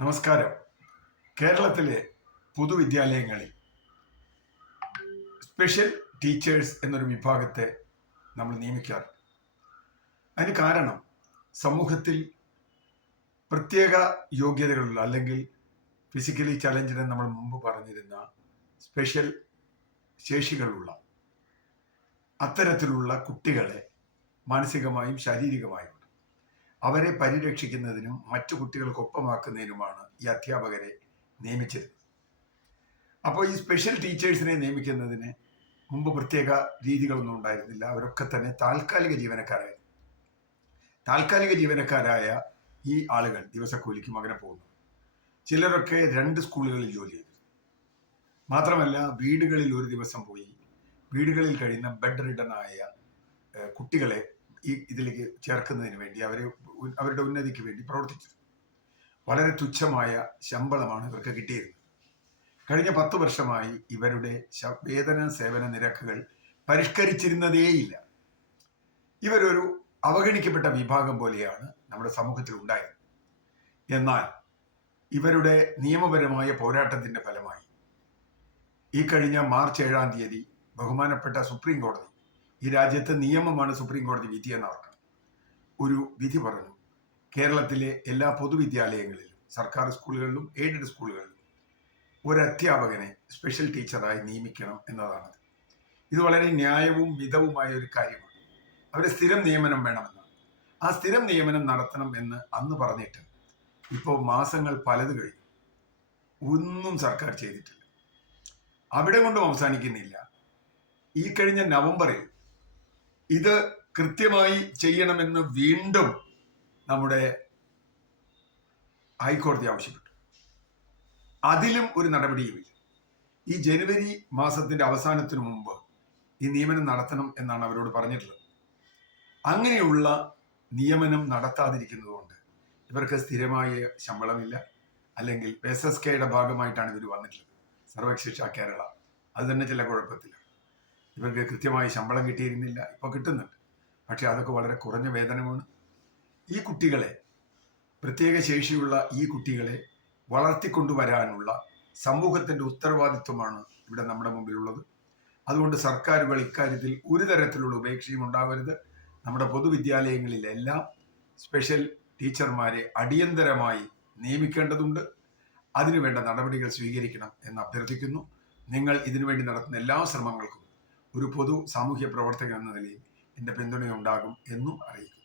നമസ്കാരം. കേരളത്തിലെ പൊതുവിദ്യാലയങ്ങളിൽ special teachers എന്നൊരു വിഭാഗത്തെ നമ്മൾ നിയമിക്കാറുണ്ട്. അതിന് കാരണം സമൂഹത്തിൽ പ്രത്യേക യോഗ്യതകളുള്ള അല്ലെങ്കിൽ ഫിസിക്കലി ചലഞ്ചിന് നമ്മൾ മുമ്പ് പറഞ്ഞിരുന്ന സ്പെഷ്യൽ ശേഷികളുള്ള അത്തരത്തിലുള്ള കുട്ടികളെ മാനസികമായും ശാരീരികമായും അവരെ പരിരക്ഷിക്കുന്നതിനും മറ്റു കുട്ടികൾക്കൊപ്പമാക്കുന്നതിനുമാണ് ഈ അധ്യാപകരെ നിയമിച്ചിരുന്നത്. അപ്പോൾ ഈ സ്പെഷ്യൽ ടീച്ചേഴ്സിനെ നിയമിക്കുന്നതിന് മുമ്പ് പ്രത്യേക രീതികളൊന്നും ഉണ്ടായിരുന്നില്ല. അവരൊക്കെ തന്നെ താൽക്കാലിക ജീവനക്കാരായിരുന്നു. താൽക്കാലിക ജീവനക്കാരായ ഈ ആളുകൾ ദിവസക്കൂലിക്കും അങ്ങനെ പോകുന്നു. ചിലരൊക്കെ 2 സ്കൂളുകളിൽ ജോലി ചെയ്തു. മാത്രമല്ല വീടുകളിൽ ഒരു ദിവസം പോയി വീടുകളിൽ കഴിയുന്ന ബെഡ് റിഡനായ കുട്ടികളെ ഇതിലേക്ക് ചേർക്കുന്നതിന് വേണ്ടി അവരുടെ ഉന്നതിക്ക് വേണ്ടി പ്രവർത്തിച്ചു. വളരെ തുച്ഛമായ ശമ്പളമാണ് ഇവർക്ക് കിട്ടിയിരുന്നത്. കഴിഞ്ഞ 10 വർഷമായി ഇവരുടെ വേതന സേവന നിരക്കുകൾ പരിഷ്കരിച്ചിരുന്നതേയില്ല. ഇവരൊരു അവഗണിക്കപ്പെട്ട വിഭാഗം പോലെയാണ് നമ്മുടെ സമൂഹത്തിൽ ഉണ്ടായത്. എന്നാൽ ഇവരുടെ നിയമപരമായ പോരാട്ടത്തിന്റെ ഫലമായി ഈ കഴിഞ്ഞ മാർച്ച് 7-ാം തീയതി ബഹുമാനപ്പെട്ട സുപ്രീം കോടതി, ഈ രാജ്യത്തെ നിയമമാണ് സുപ്രീം കോടതി വിധി എന്നവർക്ക് ഒരു വിധി പറഞ്ഞു. കേരളത്തിലെ എല്ലാ പൊതുവിദ്യാലയങ്ങളിലും സർക്കാർ സ്കൂളുകളിലും എയ്ഡഡ് സ്കൂളുകളിലും ഒരു അധ്യാപകനെ സ്പെഷ്യൽ ടീച്ചറായി നിയമിക്കണം എന്നതാണ്. ഇത് വളരെ ന്യായവും മിതവുമായ ഒരു കാര്യമാണ്. അവരെ സ്ഥിരം നിയമനം വേണമെന്നാണ്. ആ സ്ഥിരം നിയമനം നടത്തണം എന്ന് അന്ന് പറഞ്ഞിട്ട് ഇപ്പോൾ മാസങ്ങൾ പലത് കഴിഞ്ഞു. ഒന്നും സർക്കാർ ചെയ്തിട്ടില്ല. അവിടെ കൊണ്ടും അവസാനിക്കുന്നില്ല. ഈ കഴിഞ്ഞ നവംബറിൽ ഇത് കൃത്യമായി ചെയ്യണമെന്ന് വീണ്ടും നമ്മുടെ ഹൈക്കോടതി ആവശ്യപ്പെട്ടു. അതിലും ഒരു നടപടിയുമില്ല. ഈ ജനുവരി മാസത്തിന്റെ അവസാനത്തിനു മുമ്പ് ഈ നിയമനം നടത്തണം എന്നാണ് അവരോട് പറഞ്ഞിട്ടുള്ളത്. അങ്ങനെയുള്ള നിയമനം നടത്താതിരിക്കുന്നതുകൊണ്ട് ഇവർക്ക് സ്ഥിരമായ ശമ്പളമില്ല. അല്ലെങ്കിൽ SSKയുടെ ഭാഗമായിട്ടാണ് ഇവർ വന്നിട്ടുള്ളത്, സർവശിക്ഷ കേരള. അത് തന്നെ ചില കുഴപ്പത്തില്ല. ഇവർക്ക് കൃത്യമായി ശമ്പളം കിട്ടിയിരുന്നില്ല, ഇപ്പോൾ കിട്ടുന്നുണ്ട്. പക്ഷെ അതൊക്കെ വളരെ കുറഞ്ഞ വേതനമാണ്. ഈ കുട്ടികളെ, പ്രത്യേക ശേഷിയുള്ള ഈ കുട്ടികളെ വളർത്തിക്കൊണ്ടുവരാനുള്ള സമൂഹത്തിൻ്റെ ഉത്തരവാദിത്വമാണ് ഇവിടെ നമ്മുടെ മുമ്പിലുള്ളത്. അതുകൊണ്ട് സർക്കാരുകൾ ഇക്കാര്യത്തിൽ ഒരു തരത്തിലുള്ള ഉപേക്ഷയും ഉണ്ടാവരുത്. നമ്മുടെ പൊതുവിദ്യാലയങ്ങളിലെല്ലാം സ്പെഷ്യൽ ടീച്ചർമാരെ അടിയന്തരമായി നിയമിക്കേണ്ടതുണ്ട്. അതിനുവേണ്ട നടപടികൾ സ്വീകരിക്കണം എന്ന് അഭ്യർത്ഥിക്കുന്നു. നിങ്ങൾ ഇതിനുവേണ്ടി നടത്തുന്ന എല്ലാ ശ്രമങ്ങൾക്കും ഒരു പൊതു സാമൂഹ്യ പ്രവർത്തകൻ എന്ന നിലയിൽ എൻ്റെ പിന്തുണയുണ്ടാകും എന്നും അറിയിക്കുന്നു.